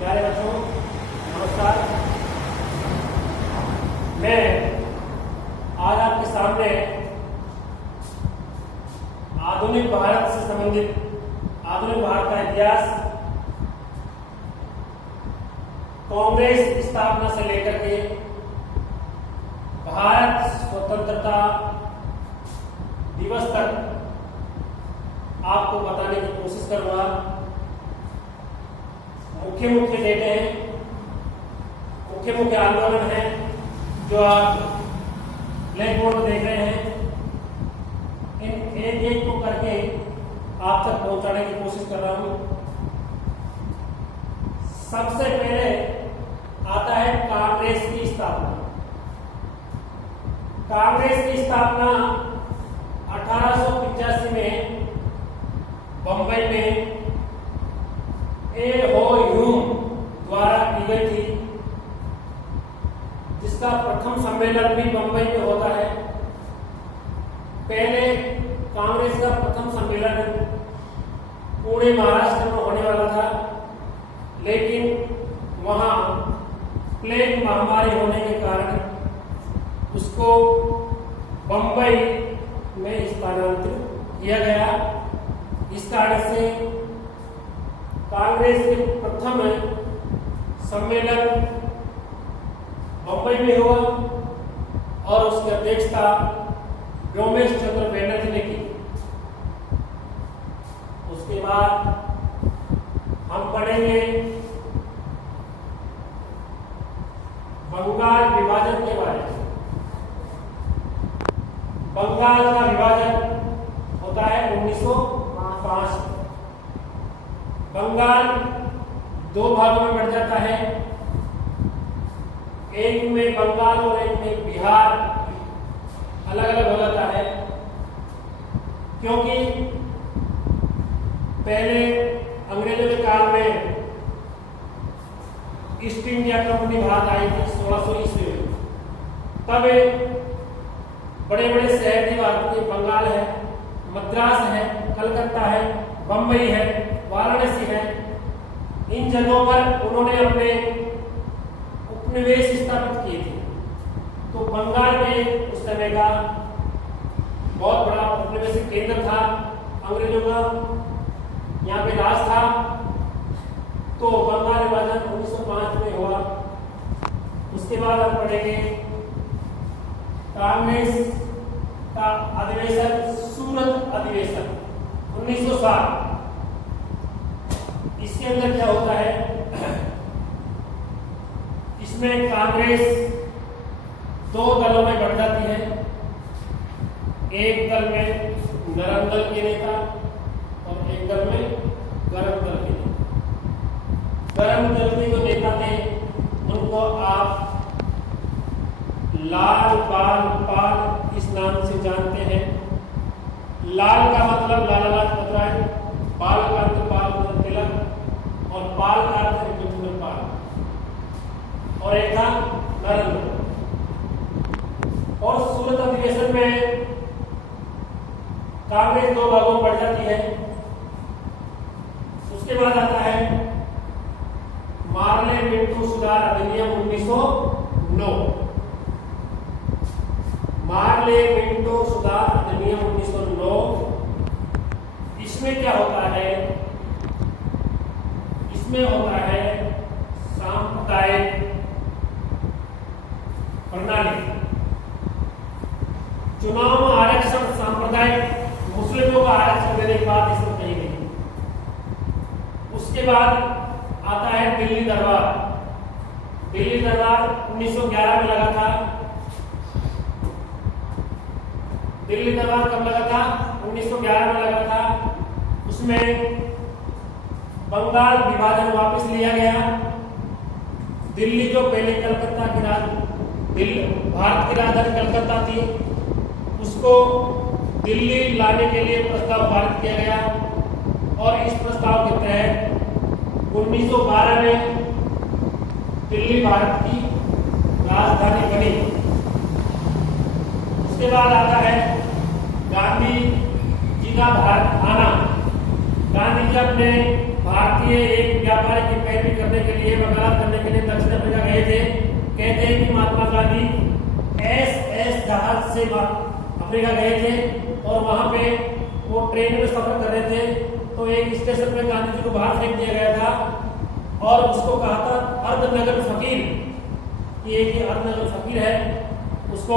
प्यारे बच्चों, नमस्कार। मैं आज आपके सामने आधुनिक भारत से संबंधित आधुनिक भारत का इतिहास, कांग्रेस स्थापना से लेकर के भारत स्वतंत्रता दिवस तक आपको बताने की कोशिश करूंगा। मुख्य डेटे हैं, मुख्य आंदोलन हैं जो आप ब्लैक बोर्ड में देख रहे हैं। इन एक को करके आप तक पहुंचाने की कोशिश कर रहा हूं। सबसे पहले आता है कांग्रेस की स्थापना। कांग्रेस की स्थापना 1885 में बंबई में ए हो ह्यूम द्वारा की गई थी, जिसका प्रथम सम्मेलन भी बंबई में होता है। पहले कांग्रेस का प्रथम सम्मेलन पुणे महाराष्ट्र में होने वाला था, लेकिन वहां प्लेग महामारी होने के कारण उसको बंबई में स्थानांतरित किया गया। इस कारण से कांग्रेस के प्रथम सम्मेलन बंबई में हुआ और उसकी अध्यक्षता रमेश चंद्र बैनर्जी ने की। उसके बाद हम पढ़ेंगे बंगाल विभाजन के बारे में। बंगाल का विभाजन होता है 1905 में। बंगाल दो भागों में बढ़ जाता है, एक में बंगाल और एक में बिहार अलग अलग हो जाता है, क्योंकि पहले अंग्रेजों के काल में ईस्ट इंडिया कंपनी भारत आई थी 1600 ईस्वी में। तब बड़े बड़े शहर थी भारत के, बंगाल है, मद्रास है, कलकत्ता है, बंबई है, वाराणसी है। इन जगहों पर उन्होंने अपने उपनिवेश स्थापित किए थे। तो बंगाल में उस समय का बहुत बड़ा उपनिवेश केंद्र था अंग्रेजों का, यहाँ पे राज था। तो बंगाल विभाजन 1905 में हुआ। उसके बाद हम पढ़ेंगे कांग्रेस का अधिवेशन, सूरत अधिवेशन 1907। इसके अंदर क्या होता है, इसमें कांग्रेस दो दलों में बढ़ जाती है। एक दल में नरम दल के नेता और एक दल में गरम दल के नेता। गरम दल के जो नेता थे उनको आप लाल बाल पाल इस नाम से जानते हैं। लाल का मतलब लाला लाजपत राय, बाल का अर्थ बाल तिलक और पाल का अर्थ विपिन पाल, और एक था नरेंद्र। और सूरत अधिवेशन में कांग्रेस दो भागों में बढ़ जाती है। उसके बाद आता है मार्ले मिंटो सुधार अधिनियम 1909। मार्ले मिंटो सुधार अधिनियम 1909। इसमें क्या होता है, इसमें होता है सांप्रदायिक प्रणाली। चुनाव में आरक्षण सांप्रदायिक मुस्लिमों का आरक्षण देने की बात इसमें कही गई। उसके बाद आता है दिल्ली दरबार। दिल्ली दरबार 1911 में लगा था। दिल्ली दरबार कब लगा था? 1911 में लगा था। उसमें बंगाल विभाजन वापस लिया गया। दिल्ली जो पहले कलकत्ता की भारत की राजधानी कलकत्ता थी, उसको दिल्ली लाने के लिए प्रस्ताव पारित किया गया और इस प्रस्ताव के तहत 1912 में दिल्ली भारत की राजधानी बनी। उसके बाद आता है गांधी जी का भारत आना। गांधी जी अपने भारतीय एक व्यापारी के पैरवी करने के लिए, वकालत करने के लिए दक्षिण अफ्रीका गए थे। कहते हैं कि महात्मा गांधी एस जहाज से अफ्रीका गए थे और वहां पे वो ट्रेन में सफर कर रहे थे, तो एक स्टेशन पे गांधी जी को बाहर फेंक दिया गया था और उसको कहा था अर्धनग्न फकीर, कि एक अर्धनग्न फकीर है, उसको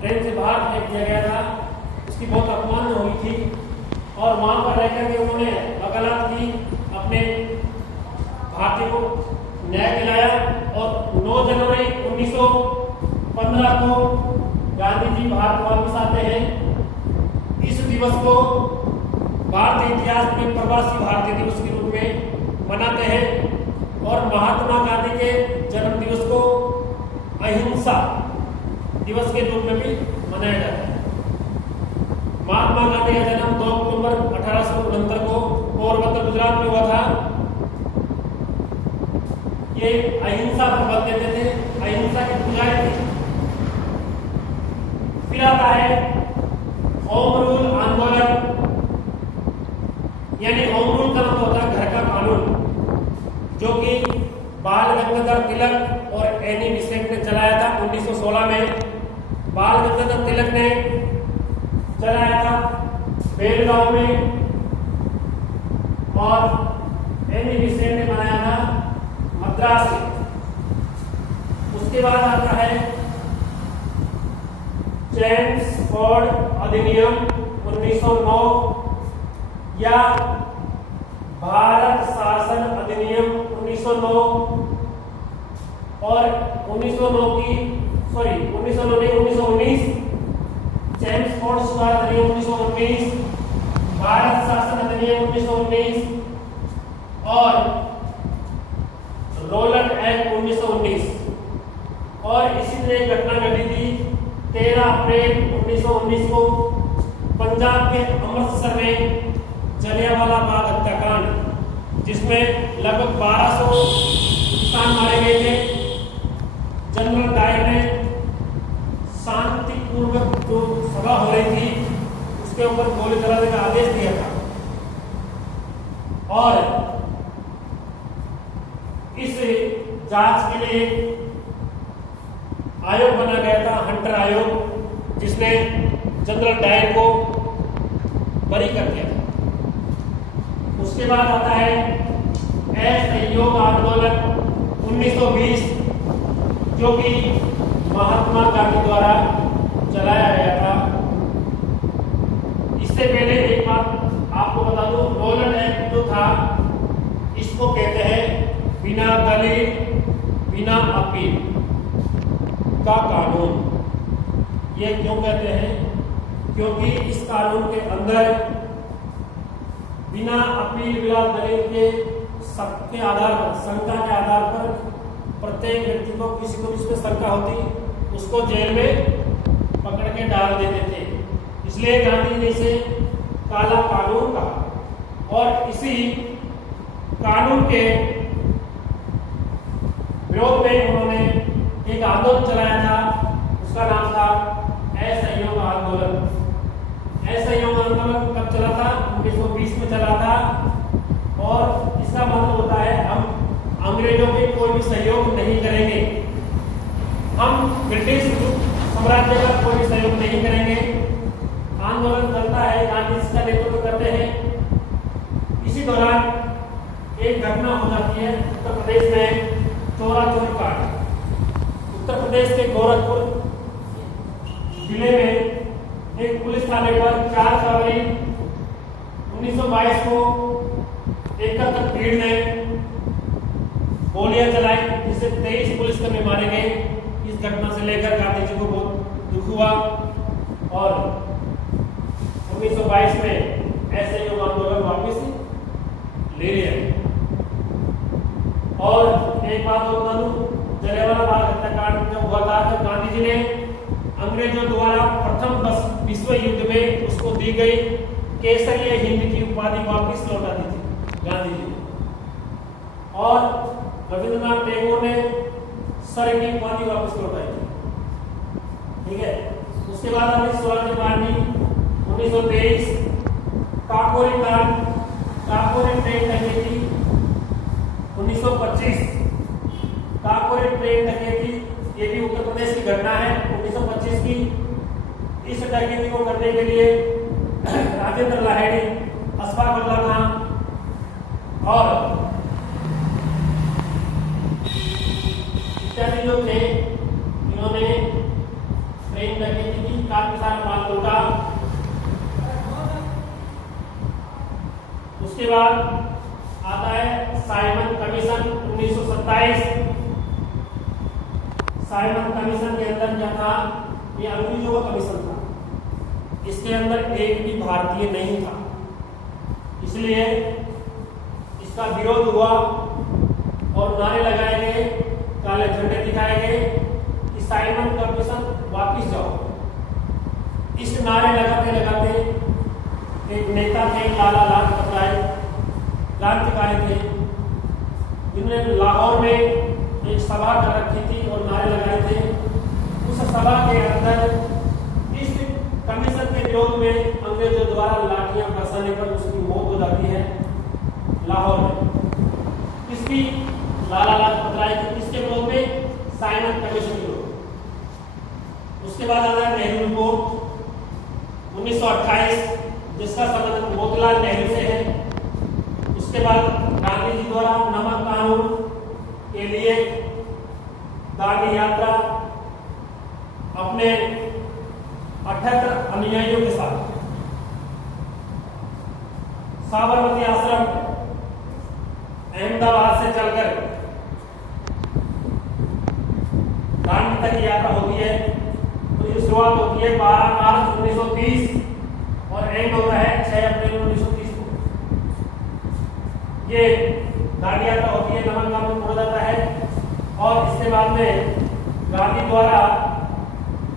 ट्रेन से बाहर फेंक दिया गया था। उसकी बहुत अपमान हुई थी और वहां पर रहकर के उन्होंने वकालत की, अपने भारतीय को न्याय दिलाया और 9 जनवरी 1915 को गांधी जी भारत वापस आते हैं। इस दिवस को भारतीय इतिहास में प्रवासी भारतीय दिवस के रूप में मनाते हैं और महात्मा गांधी के जन्म दिवस को अहिंसा दिवस के रूप में भी मनाया जाता है। महात्मा गांधी का जन्म 2 अक्टूबर 1869 को पोरबंदर गुजरात में हुआ था। ये अहिंसा पर बल देते थे, अहिंसा की पुजारी थी। फिर आता है होम रूल आंदोलन, यानी होम रूल का मतलब होता है घर का कानून, जो कि बाल गंगाधर तिलक और एनी बेसेंट ने चलाया था 1916 में। बाल गंगाधर तिलक ने चलाया था बेलगांव में और एनी बेसेंट ने बनाया था मद्रास में। उसके बाद आता है चेम्सफोर्ड अधिनियम 1909 या भारत शासन अधिनियम 1909 और 1919 चेम्सफोर्ड सुधार अधिनियम 1919, भारत शासन अधिनियम 1919 और रोलैंड एक्ट 1919। और इसी तरह एक घटना घटी थी 13 अप्रैल 1919 को पंजाब के अमृतसर में जलियांवाला बाग हत्याकांड, जिसमें लगभग 1200 किसान मारे गए थे। जनरल डायर ने शांतिपूर्वक जो सभा हो रही थी उसके ऊपर गोली चलाने का आदेश दिया था और इस जांच के लिए आयोग बना गया था, हंटर आयोग, जिसने जनरल डायर को बरी कर दिया था। उसके बाद आता है असहयोग आंदोलन 1920, जो कि महात्मा गांधी द्वारा चलाया गया था। इससे पहले एक बात आपको बता दूं, रोलैंड एक्ट जो था इसको कहते हैं बिना दलील बिना अपील का कानून। ये क्यों कहते हैं? क्योंकि इस कानून के अंदर बिना अपील बिना दलील के शक के आधार पर, शंका के आधार पर प्रत्येक व्यक्ति को, किसी को जिसमें शंका होती उसको जेल में पकड़ के डाल देते थे। इसलिए गांधी ने इसे काला कानून कहा और इसी कानून के विरोध में उन्होंने एक आंदोलन चलाया था, उसका नाम था असहयोग आंदोलन। असहयोग आंदोलन कब चला था? 1920 में चला था और इसका मतलब होता है हम अंग्रेजों के कोई भी सहयोग नहीं करेंगे, हम ब्रिटिश साम्राज्य का कोई भी सहयोग नहीं करेंगे। आंदोलन चलता है, गांधी इसका नेतृत्व करते हैं। इसी दौरान एक घटना हो जाती है उत्तर प्रदेश में, चोरा चोरी कांड। उत्तर प्रदेश के गोरखपुर जिले में एक पुलिस थाने पर 4 फरवरी 1922 को एकत्र भीड़ ने गोलियां चलाई, जिससे 23 पुलिसकर्मी मारे गए। इस घटना से लेकर गांधी जी को बहुत दुख हुआ और 1922 में असहयोग आंदोलन वापस ले लिया। और एक बात और बता दूं, जलियांवाला बाग हत्याकांड जब हुआ था तो गांधी जी ने अंग्रेजों द्वारा प्रथम विश्व युद्ध में उसको दी गई केसरिया हिंद की उपाधि वापस लौटा दी थी गांधी जी। और रविंद्रनाथ टैगोर ने सर की उपाधि वापस लौटाई थी। ठीक है, उसके बाद हमें स्वराज पार्टी 1923 काकोरी कांड, काकोरी ट्रेन लगी थी 1925 घटना है 1925 की। इस डकैती को करने के लिए राजेंद्र लाहिड़ी, अशफाक उल्लाह खान और इत्यादि जो थे, इन्होंने ट्रेन डकैती की, काफी सारा माल लूटा। उसके बाद आता है साइमन कमीशन 1927। साइमन कमीशन के अंदर क्या था? ये अंग्रेजों का कमीशन था। इसके अंदर एक भी भारतीय नहीं था, इसलिए इसका विरोध हुआ और नारे लगाए गए, काले झंडे दिखाए गए कि साइमन कमीशन वापिस जाओ। इस नारे लगाते लगाते एक नेता थे लाला लाजपत राय, क्रांतिकारी थे, जिन्होंने लाहौर में एक सभा कर रखी थी और नारे लगाए थे। उस सभा के अंदर इस कमीशन के विरोध में अंग्रेजों द्वारा लाठियां बरसाने पर उसकी मौत हो जाती है लाहौर में। इसकी लाला लाजपत राय की किसके विरोध में? साइमन कमीशन के विरोध। उसके बाद आता है नेहरू रिपोर्ट 1928, जिसका संबंध मोतीलाल नेहरू से है। उसके बाद गांधी जी द्वारा नमक कानून के लिए दांडी यात्रा अपने 78 अनुयायियों के साथ साबरमती आश्रम अहमदाबाद से चलकर दांडी तक यात्रा होती है। तो ये शुरुआत होती है 12 मार्च 1930 और एंड होता है 6 अप्रैल 1930 को। ये दांडी यात्रा होती है, नमक कानून हो जाता है और इसके बाद में गांधी द्वारा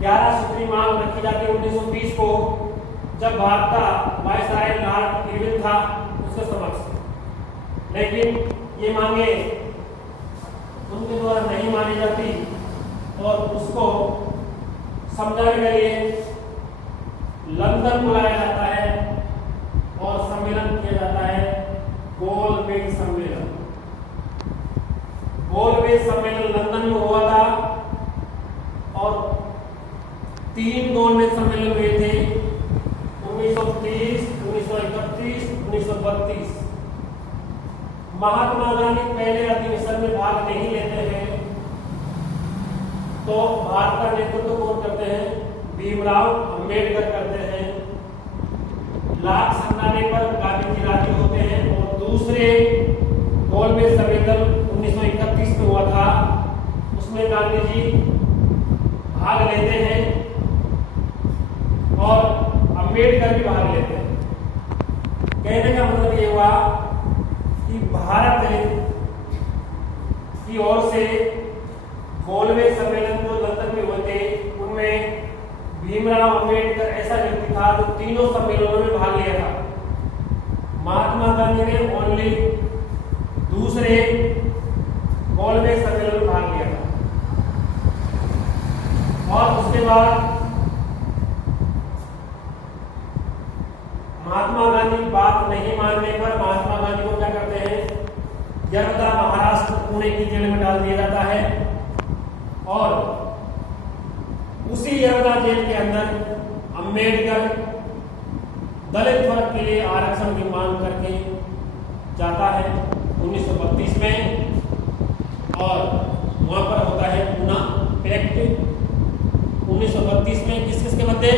11 सूत्री मांग रखी जाती है 1920 को, जब भारत का वायसराय लॉर्ड इरविन था उसके समक्ष। लेकिन ये मांगे उनके द्वारा नहीं मानी जाती और उसको समझाने के लिए लंदन बुलाया जाता है और सम्मेलन किया जाता है, गोलमेज सम्मेलन। गोलमेज सम्मेलन लंदन में हुआ था और 3 गोलमेज सम्मेलन हुए थे 1930, 1931, 1932। महात्मा गांधी पहले अधिवेशन में भाग नहीं लेते हैं तो भारत का नेतृत्व कौन करते हैं? भीमराव अंबेडकर करते हैं। लाख सन्नाटे पर गांधी जी राजी होते हैं और दूसरे गोलमेज सम्मेलन 1931 में हुआ था, उसमें गांधी जी भाग लेते हैं और अंबेडकर भी भाग लेते हैं। कहने का मतलब ये हुआ कि भारत की ओर से गोलमेज सम्मेलन जो लंदन में हुए थे उनमें भीमराव अंबेडकर ऐसा व्यक्ति था जो तीनों सम्मेलनों में भाग लिया था। महात्मा गांधी ने ओनली दूसरे गोलमेज सम्मेलन में भाग लिया था। और उसके बाद महात्मा गांधी बात नहीं मानने पर महात्मा गांधी को क्या करते हैं? यर्वदा महाराष्ट्र पुणे की जेल में डाल दिया जाता है और उसी यर्वदा जेल के अंदर अंबेडकर दलित वर्ग के लिए आरक्षण की मांग करके जाता है 1932 में और वहां पर होता है पूना पैक्ट 1932 में। किस के मध्य?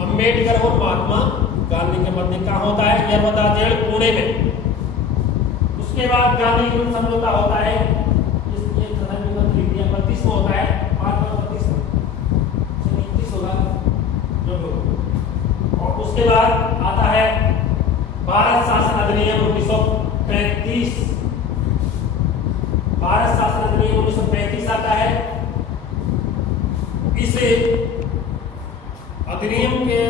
अंबेडकर और महात्मा गांधी के मध्य। कहाँ होता है? यर्वदा जेल पुणे में। उसके बाद गांधी ग्रुप समझौता होता है, ये 32 में होता है, 5-32 में 31 होगा जो। और उसके बाद आता है भारत शासन अधिनियम 1935। भारत शासन अधिनियम 1935 आता है। इसे अधिनियम के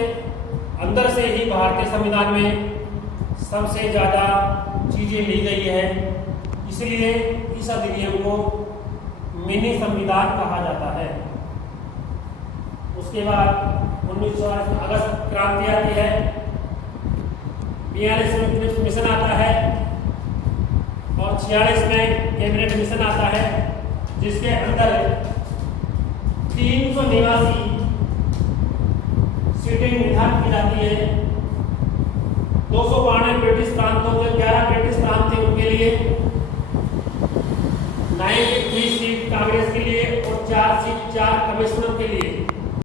अंदर से ही भारतीय संविधान में सबसे ज्यादा चीजें ली गई है, इसलिए इस अधिनियम को मिनी संविधान कहा जाता है। उसके बाद 1944 में अगस्त क्रांति आती है, 42 में मिशन आता है और 46 में कैबिनेट मिशन आता है, जिसके अंदर 292 ब्रिटिश प्रांतों के 11 ब्रिटिश प्रांत थे उनके लिए, 93 सीट कांग्रेस के लिए और 4 सीट 4 कमिश्नर के लिए।